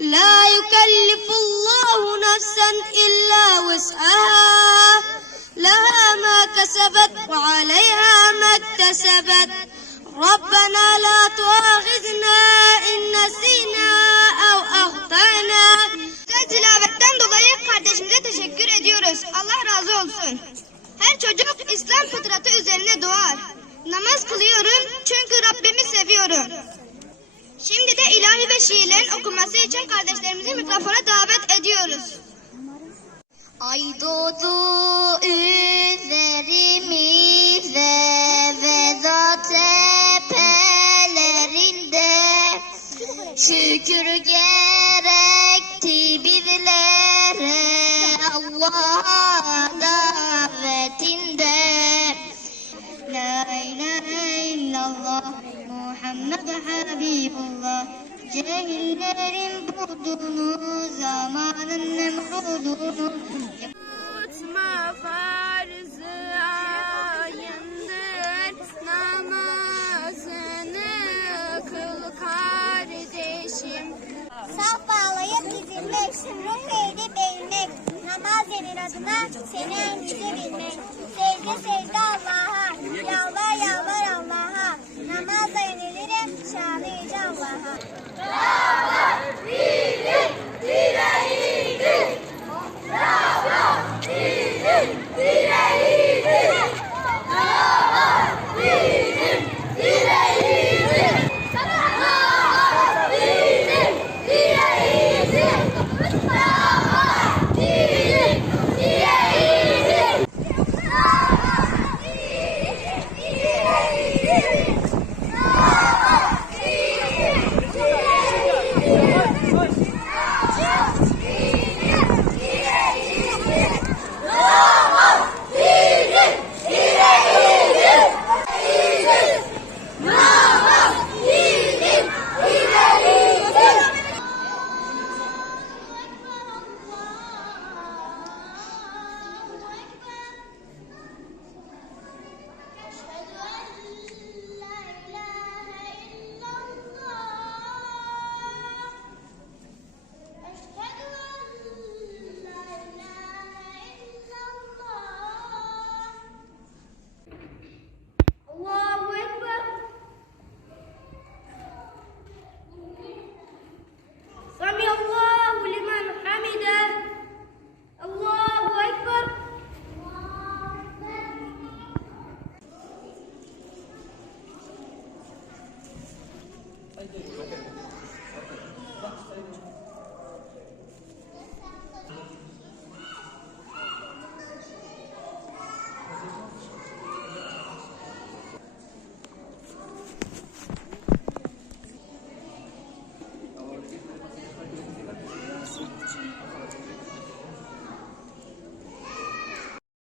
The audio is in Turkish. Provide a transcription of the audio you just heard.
لا يكلف الله نفسا إلا وسعها لها ما كسبت وعليها ما اكتسبت ربنا لا تؤاخذنا إن نسينا أو أخطأنا Güzel tilavetten dolayı kardeşimize teşekkür ediyoruz. Allah razı olsun. Her çocuk İslam fıtratı üzerine doğar. Namaz kılıyorum çünkü Rabbimi seviyorum. İlahi ve şiirlerin okunması için kardeşlerimizi mikrofona davet ediyoruz. Ay doğdu üzerimize veda tepelerinde Şükür gerekti bizlere Allah'a Muhammed Habibullah Cehillerin budunu zamanın nemrudunu Tutma farzı ayındır namazını kıl kardeşim. Saf bağlayıp dizilmek, ruh eğilip eğilmek, namaz senin adına seni en yüce bilmek. 最低限。